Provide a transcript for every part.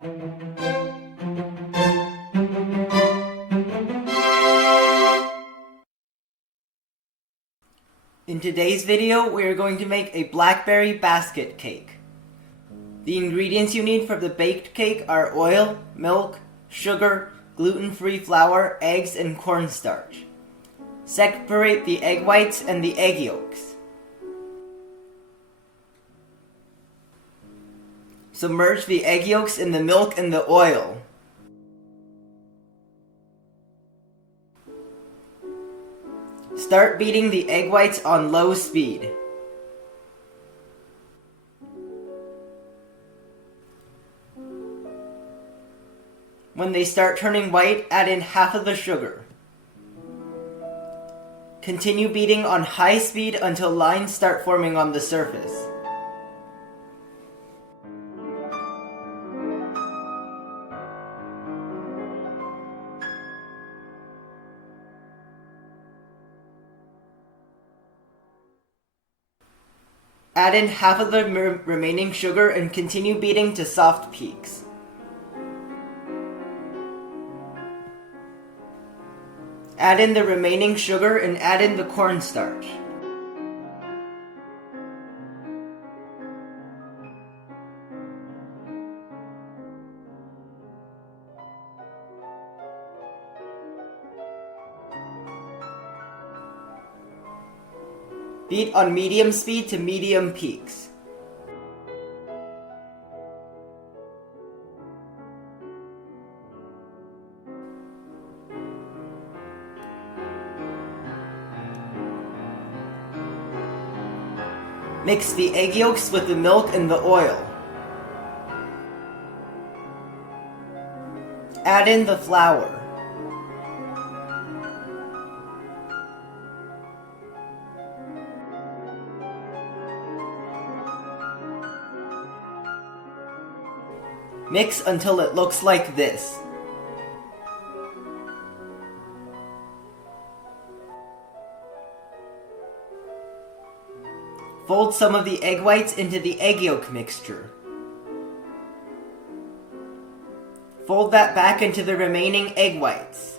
In today's video, we are going to make a Blackberry Basket Cake. The ingredients you need for the baked cake are oil, milk, sugar, gluten-free flour, eggs, and cornstarch. Separate the egg whites and the egg yolks. Submerge the egg yolks in the milk and the oil. Start beating the egg whites on low speed. When they start turning white, add in half of the sugar. Continue beating on high speed until lines start forming on the surface. Add in half of the remaining sugar and continue beating to soft peaks. Add in the remaining sugar and add in the cornstarch. Beat on medium speed to medium peaks. Mix the egg yolks with the milk and the oil. Add in the flour. Mix until it looks like this. Fold some of the egg whites into the egg yolk mixture. Fold that back into the remaining egg whites.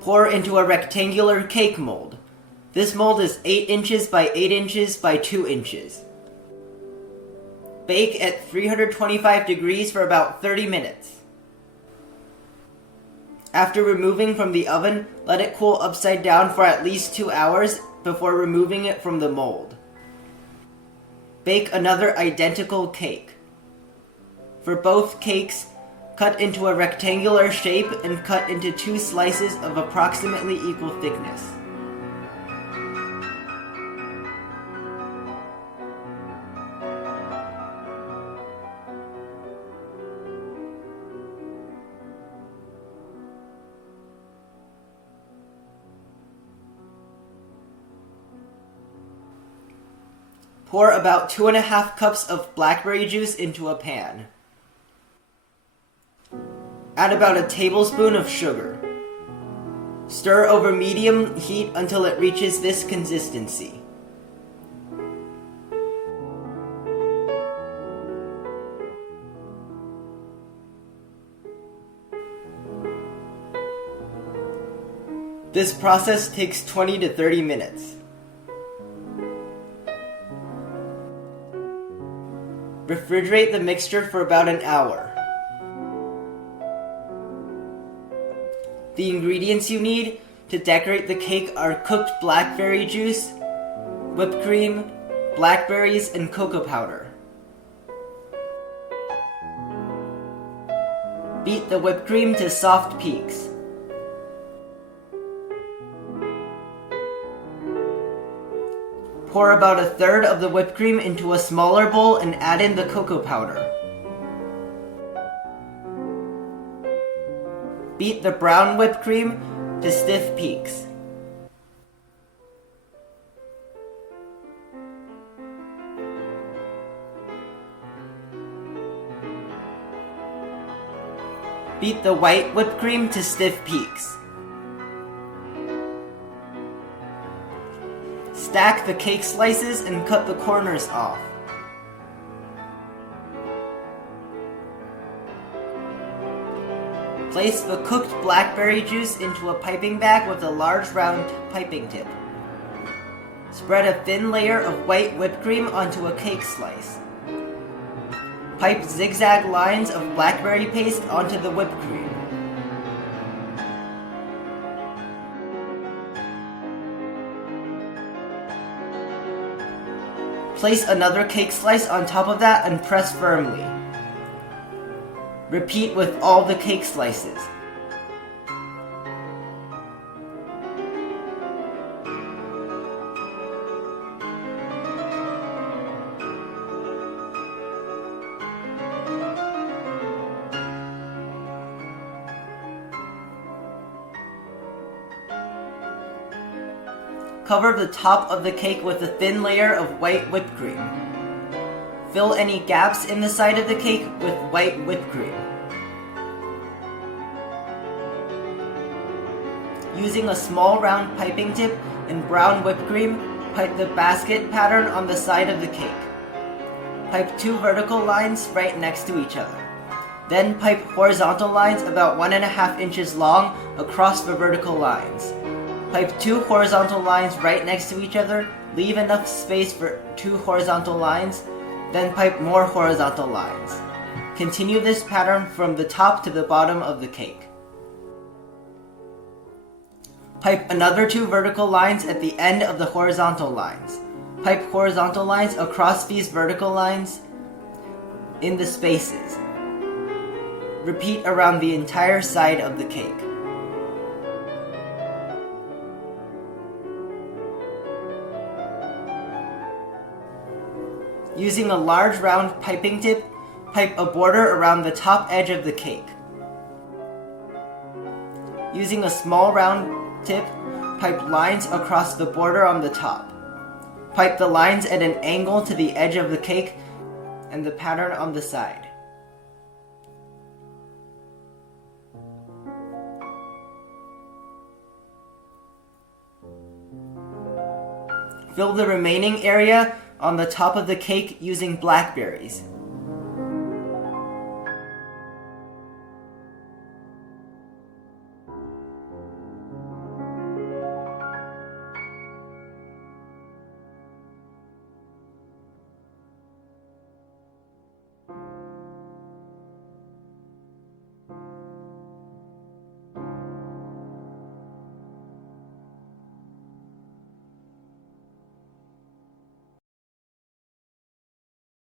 Pour into a rectangular cake mold. This mold is 8 inches by 8 inches by 2 inches. Bake at 325 degrees for about 30 minutes. After removing from the oven, let it cool upside down for at least 2 hours before removing it from the mold. Bake another identical cake. For both cakes, cut into a rectangular shape and cut into 2 slices of approximately equal thickness. Pour about 2½ cups of blackberry juice into a pan. Add about a tablespoon of sugar. Stir over medium heat until it reaches this consistency. This process takes 20 to 30 minutes. Refrigerate the mixture for about an hour. The ingredients you need to decorate the cake are cooked blackberry juice, whipped cream, blackberries, and cocoa powder. Beat the whipped cream to soft peaks. Pour about 1/3 of the whipped cream into a smaller bowl and add in the cocoa powder. Beat the brown whipped cream to stiff peaks. Beat the white whipped cream to stiff peaks. Stack the cake slices and cut the corners off. Place the cooked blackberry juice into a piping bag with a large round piping tip. Spread a thin layer of white whipped cream onto a cake slice. Pipe zigzag lines of blackberry paste onto the whipped cream. Place another cake slice on top of that and press firmly. Repeat with all the cake slices. Cover the top of the cake with a thin layer of white whipped cream. Fill any gaps in the side of the cake with white whipped cream. Using a small round piping tip and brown whipped cream, pipe the basket pattern on the side of the cake. Pipe 2 vertical lines right next to each other. Then pipe horizontal lines about 1.5 inches long across the vertical lines. Pipe 2 horizontal lines right next to each other, leave enough space for 2 horizontal lines, then pipe more horizontal lines. Continue this pattern from the top to the bottom of the cake. Pipe another 2 vertical lines at the end of the horizontal lines. Pipe horizontal lines across these vertical lines in the spaces. Repeat around the entire side of the cake. Using a large round piping tip, pipe a border around the top edge of the cake. Using a small round tip, pipe lines across the border on the top. Pipe the lines at an angle to the edge of the cake and the pattern on the side. Fill the remaining area on the top of the cake using blackberries.